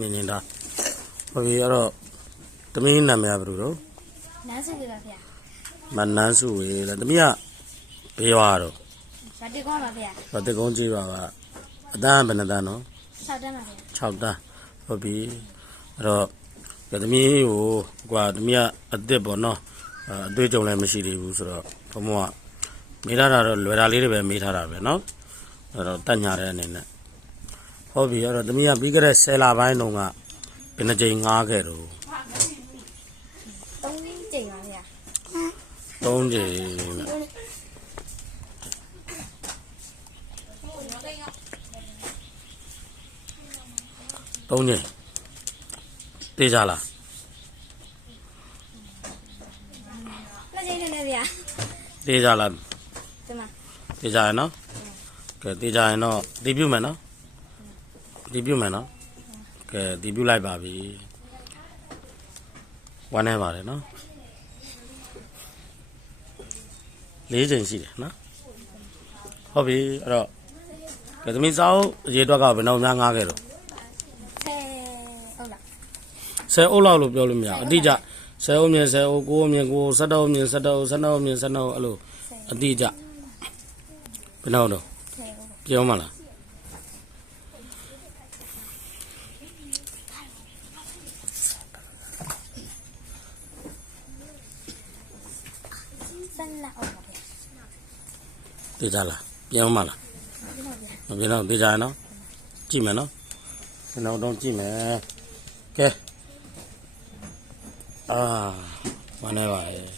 nhìn ra bởi vì đó tụi mình làm nhà bự đâu nán su về bà mà nán su về là tụi mình à bây giờ rồi bà đi con bà và tôi cũng chỉ bảo là ta bên đó nó sao đây mà chào ta bởi vì rồi cái tụi mình qua tụi mình ở đây bọn nó tôi trồng lại mấy gì đi bù sữa không mua mấy thằng rồi lừa đảo đi về mấy thằng rồi nó rồi tận nhà đây này nè bởi vì rồi tụi mình bây giờ xe la bay nông à bên nó chơi ngã cái rồi tông chỉ bà tông gì tông gì tê ra là nó chơi này bà tê ra là thế mà tê ra nó cái tê ra nó debut mà nó cái debut lại bà vì quan hệ bà đấy nó lý trình gì đấy nó bởi vì rồi cái tụi mình sao gì đó cả bên nào ngang cái rồi xe ô lao luôn biểu luôn mày đi chợ xe ô miền sát đâu alo đi chợ bên nào đâu kiểu mà là đi chợ là kiểu mà là bên nào đi chợ nó chỉ mày nó bên nào đông chỉ mày cái quan hệ vậy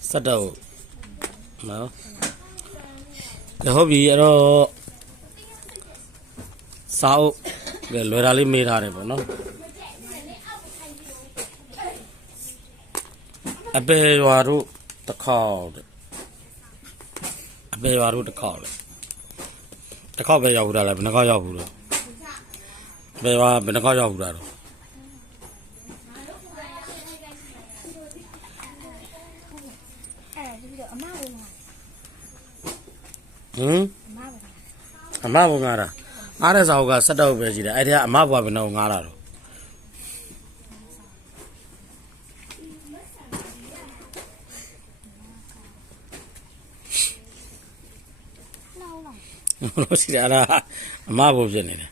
sát đâu nó cái hobby đó sao cái lừa đảo mê ra đấy bọn nó abe waru takao abe waru takao bây giờ ra là bên nó có giàu rồi bây giờ bên nó có giàu rồi amma bo ngara ngara sao ka sát đâu về gì đấy ai thế amma bo bên nào ngara rồi nó chỉ là amma bo chuyện này này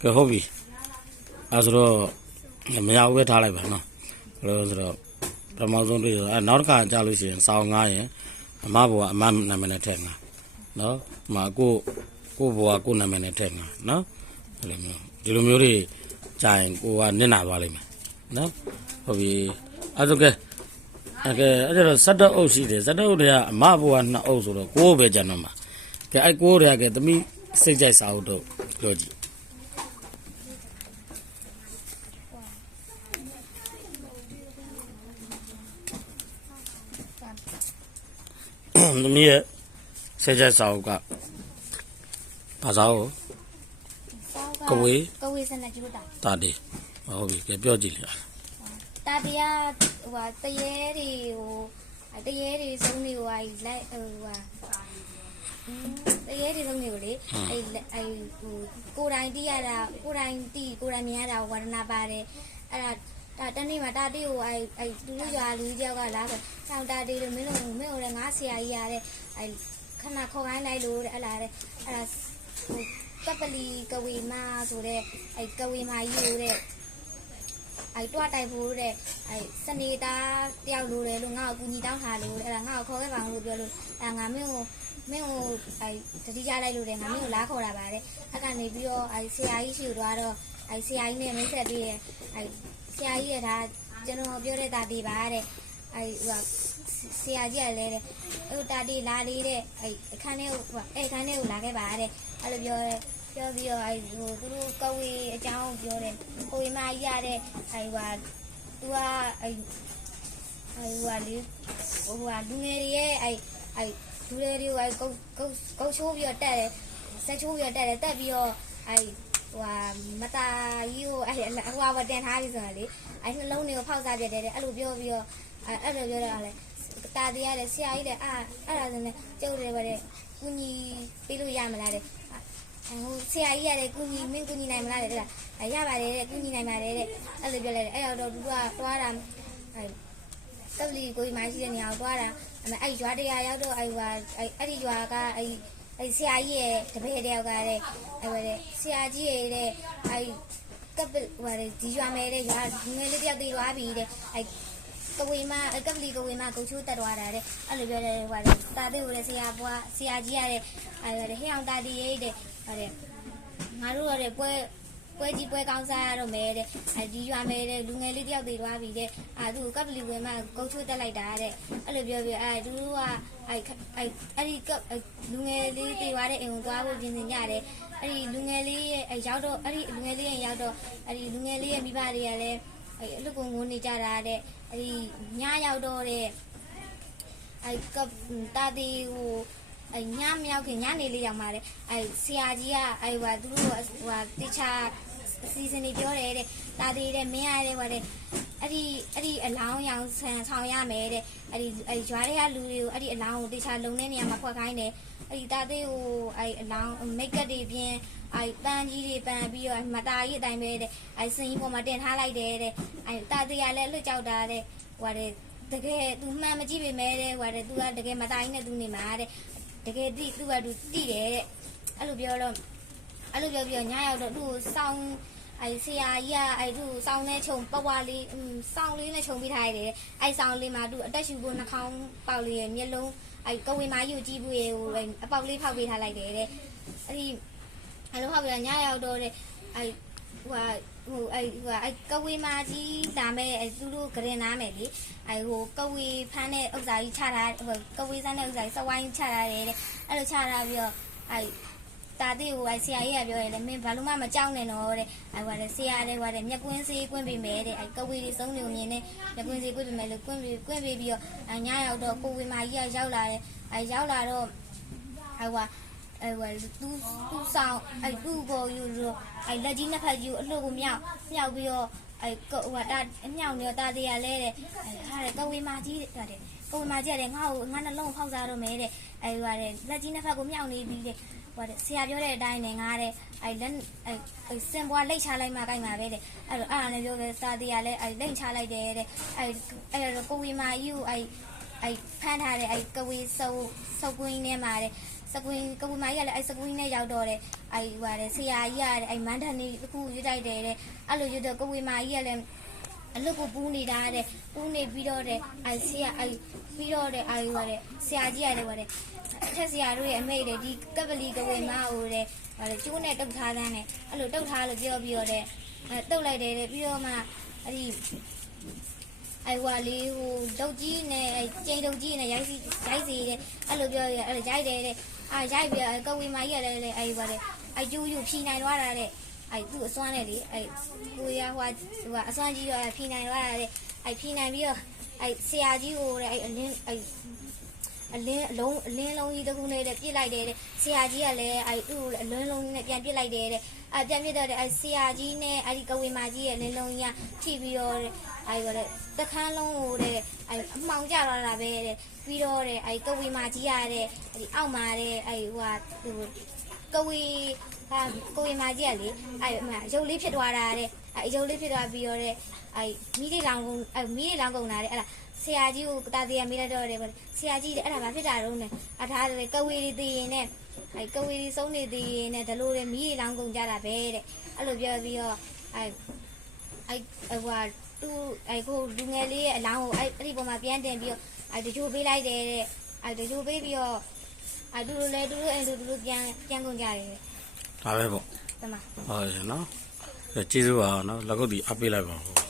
cái hobby rồi mình nhau với thằng này vậy nó rồi Amazon đi nó cả cha lưu truyền sau ngay mà bùa mà nằm bên này nó mà cô bùa cô nằm bên này nó đi lúcမျိုးđi chạy cô nên nào vào đây mà nó bởi vì cái rồi sát đâu ốc xí đấy sát đâu đấy mà bùa nó ốc rồi cô về chân nó mà cái ai cô đấy cái tụi mình xây chạy sao đâu rồi gì mình sẽ chạy sao cả bà sao câu ấy xem là chú đọc ta đi vì cái biểu gì vậy ta đi và tây thì sống nhiều ai lại tây thì sống nhiều đấy ai cô đang đi là cô đang nghe là quan na ba đấy ta này mà ta đi ai lưu giờ cái là sao ta đi được mấy hôm là ngã xe ai đấy ai khăn nào không ai này luôn là các bali kawi ma rồi đấy ai kawi ma yêu đấy ai toa tai phù đấy ai sunny ta tiêu luôn đấy luôn ngao cũng như tao thà luôn là ngao không cái bằng luôn luôn là ngà mấy hồ ai đi ra đây luôn đấy ngà mấy hồ lá khô là bà đấy các anh này bio ai xe ai chịu đó ai xe ai này mấy xe đi ai xe ai là cho nó bio đấy ta đi bà đấy ai xe ai đấy ta đi la đi đấy ai khăn này là cái bà đấy ai bio cho bây giờ ai tôi câu cháu bio đấy câu mai ra đấy ai và tôi ai đi nghe đi ai tôi đi ai câu số bây giờ đây sẽ số bây giờ đây tại bây giờ ai và mà ta yêu ai là qua vào đèn hai giờ đấy anh lâu nhiều phao ra về đây ai bây giờ là ta đi xe ấy đấy là này châu đây vào đây cũng như bây giờ mà là đấy ဟိုဆရာကြီးရတယ်ကုညီမင်းကုညီနိုင်မလားတဲ့ရပါတယ်တဲ့ကုညီနိုင်ပါတယ်တဲ့အဲ့လိုပြောလိုက်တယ်အဲ့တော့သူကသွားတာကပလီကိုမရှိတဲ့နေရာကိုသွားတာအဲ့ရွာတရားရောက်တော့အဲ့ဒီရွာကအဲ့ဆရာကြီးရဲ့တပည့်တယောက်ကတဲ့အဲ့ဆရာကြီးရဲ့တဲ့အဲ့ကပဟိုဒီရွာမဲတဲ့ရွာငယ်လေးတယောက်တည်သွားပြီတဲ့အဲ့ကဝေမကပလီကဝေမကိုချိုးတက်သွားတာတဲ့အဲ့လိုပြောတယ်ဟိုတာသေးကိုဆရာကြီးရတဲ့အဲ့ဟဲ့အောင်တာတီရဲ့တဲ့ဟုတ်ငါတို့ရတဲ့ပွဲကြီးပွဲကောင်းစားရတော့မယ်တဲ့ဒီရွာမယ်တဲ့လူငယ်လေးတယောက်တည်သွားပြီတဲ့သူကပလီဝင်မှကုတ်ချိုးတက်လိုက်တာတဲ့အဲ့လိုပြောပြီးသူတို့ကအဲ့ဒီလူငယ်လေးတည်သွားတဲ့အိမ်ကိုသွားဖို့ပြင်ဆင်ကြတယ်အဲ့ဒီလူငယ်လေးရဲ့ရောက်တော့အဲ့ဒီလူငယ်လေးရဲ့ရောက်တော့အဲ့ဒီလူငယ်လေးရဲ့မိဘတွေကလည်းအဲ့အလုပ်ကိုငိုနေကြတာတဲ့အဲ့ဒီညရောက်တော့တဲ့အဲ့ကတာတီကိုညမရောက်ခင်ညနေလေးရောက်มาတဲ့ဆရာကြီးကသူတို့တေချာစီစဉ်နေပြောတယ်တဲ့တာသေးတဲ့မင်းရတဲ့တဲ့အဲ့ဒီအလောင်းရောင်ဆန်ဆောင်ရမယ်တဲ့အဲ့ရွာတွေကလူတွေကိုအဲ့ဒီအလောင်းကိုတေချာလုံတဲ့နေရာမှာဖွက်ခိုင်းတယ်အဲ့ဒီတာသေးကိုအလောင်းမိတ်ကပ်တွေပြင်ပန်းကြီးတွေပန်းပြီးတော့မတာကြီးအတိုင်းပဲတဲ့စင်ကြီးပေါ်မှာတင်ထားလိုက်တယ်တဲ့တာသေးကလည်းလွတ်ကြောက်တာတဲ့တဲ့တကယ်သူမှန်မကြည့်ပေမဲ့တဲ့သူကတကယ်မတာကြီးနဲ့သူနေမှာတဲ့တကယ်သူကသူတိတယ်တဲ့အဲ့လိုပြောပြီးညရောက်တော့သူ့ကိုစောင်းဆရာကြီးကသူ့စောင်းနဲ့ခြုံပဝါလေးစောင်းလေးနဲ့ခြုံပေးထားရတယ်စောင်းလေးမှာသူအသက်ရှူဖို့နှာခေါင်းပေါက်လေးရဲ့မျက်လုံးကဝေမာကြီးကိုကြည့်ဖို့ရေအပေါက်လေးဖောက်ပေးထားလိုက်တယ်တဲ့အဲ့လိုဖောက်ပြီးညရောက်တော့တဲ့ကဝေမာကြီးလာမဲ့သူတို့ဂရင်နားမယ်လေကဝေဖမ်းတဲ့ဥစ္စာကြီးချထားကဝေစမ်းတဲ့ဥစ္စာကြီးစဝိုင်းချထားတယ်တဲ့အဲ့လိုချထားပြီးတော့တာတိကိုဆရာကြီးကပြောရတယ်မင်းဘာလို့မှမကြောက်နဲ့တော့တဲ့ဆရာတဲ့မျက်ကွင်းစေးကွင်းပေးမယ်တဲ့ကဝေတွေစုံနေမြင်နဲ့မျက်ကွင်းစေးကွင်းပေးမယ်လို့ကွင်းပေးပြီးတော့ညရောက်တော့ကိုဝေမာကြီးကရောက်လာတယ်ရောက်လာတော့သူဆောင်သူ့ကိုယူလို့လက်ကြီးနှစ်ဖက်ကြီးကိုအလှကိုမြောက်ပြီးတော့အမြောက်နေတော့တာတရလဲတဲ့ကဝေမာကြီးတဲ့ကဝေမာကြီးကငါနှလုံးဖောက်စားတော့မယ်တဲ့လက်ကြီးနှစ်ဖက်ကိုမြောက်နေပြီးတဲ့ဆရာပြောတဲ့အတိုင်းနဲ့ငါတဲ့စင်ပွားလိတ်ချလိုက်မှကိုက်မှာပဲတဲ့အဲ့ဒါနဲ့ပြောပဲတာတရလဲလိတ်ချလိုက်တယ်တဲ့အဲ့တော့ကဝေမာကြီးကိုဖမ်းထားတဲ့ကဝေစုပ်ကွင်းထဲမှာတဲ့စကွင်းကဝေမာကြီးကလည်းစကွင်းနဲ့ရောက်တော့တဲ့ဆရာကြီးကမန်းထန်နေအခုရွတ်တိုက်တယ်တဲ့အဲ့လိုရွတ်တော့ကဝေမာကြီးကလည်းအလုပ်ကိုပူးနေတာတဲ့ပူးနေပြီးတော့တဲ့ဆရာပြီးတော့တဲ့ဆရာကြီးကလည်းထက်ဆရာတို့ရဲ့အမိတ်တဲ့ဒီကပလီကဝေမာကိုတဲ့ကျိုးနဲ့တုတ်ထားတဲ့နဲ့အဲ့လိုတုတ်ထားလို့ပြောပြီးတော့တဲ့တုတ်လိုက်တယ်တဲ့ပြီးတော့မှအဲ့ဒီလေးဟိုဒုတ်ကြီးနဲ့ကျင်းဒုတ်ကြီးနဲ့ရိုက်စီတဲ့အဲ့လိုပြောရအဲ့လိုရိုက်တယ်တဲ့ရိုက်ပြီးကဝေမာကြီးကလည်းကျူးဖြီနိုင်သွားတာတဲ့သူ့အစွမ်းနဲ့လေကိုရအစွမ်းကြီးတော့ဖြီနိုင်သွားတာတဲ့ဖြီနိုင်ပြီးတော့ဆရာကြီးကိုတဲ့အလင်းလုံးကြီးတခုနဲ့ပြစ်လိုက်တယ်တဲ့ဆရာကြီးကလည်းသူ့ကိုအလင်းလုံးနဲ့ပြန်ပြစ်လိုက်တယ်တဲ့ပြန်ပြစ်တော့ဆရာကြီးနဲ့ကဝေမာကြီးရဲ့လင်းလုံးကြီးကထိပြီးတော့တခန်းလုံးကိုအမှောင်ကျသွားတာပဲတဲ့ပြီးတော့ကဝေမာကြီးရတဲ့အောက်မှာတဲ့ကဝေမာကြီးကလေရုပ်လေးဖြစ်သွားတာတဲ့ရုပ်လေးဖြစ်သွားပြီးတော့မီးတွေလောင်ကုန်တာတဲ့အဲ့ဒါဆရာကြီးကိုတာသေးရမေးလိုက်တော့တယ်ဆရာကြီးတဲ့အဲ့ဒါဘာဖြစ်တာတော့လဲဒါကဝေတွေသေးရင်နဲ့ကဝေတွေစုံနေသေးရင်နဲ့ဒါလိုတဲ့မီးတွေလောင်ကုန်ကြတာပဲတဲ့အဲ့လိုပြောပြီးတော့သူကိုလူငယ်လေးရဲ့အလောင်းကိုအဲ့ဒီပေါ်မှာပြန်တင်ပြီးတော့တချို့ပေးလိုက်တယ်တဲ့တချို့ပေးပြီးတော့သူတို့လည်းသူတို့အိမ်သူတို့ပြန်ကုန်ကြတယ်ဒါပဲပေါ့တမဟုတ်ရနော်ကျေးဇူးပါနော်လက်ကုပ်ဒီအပ်ပေးလိုက်ပါဦး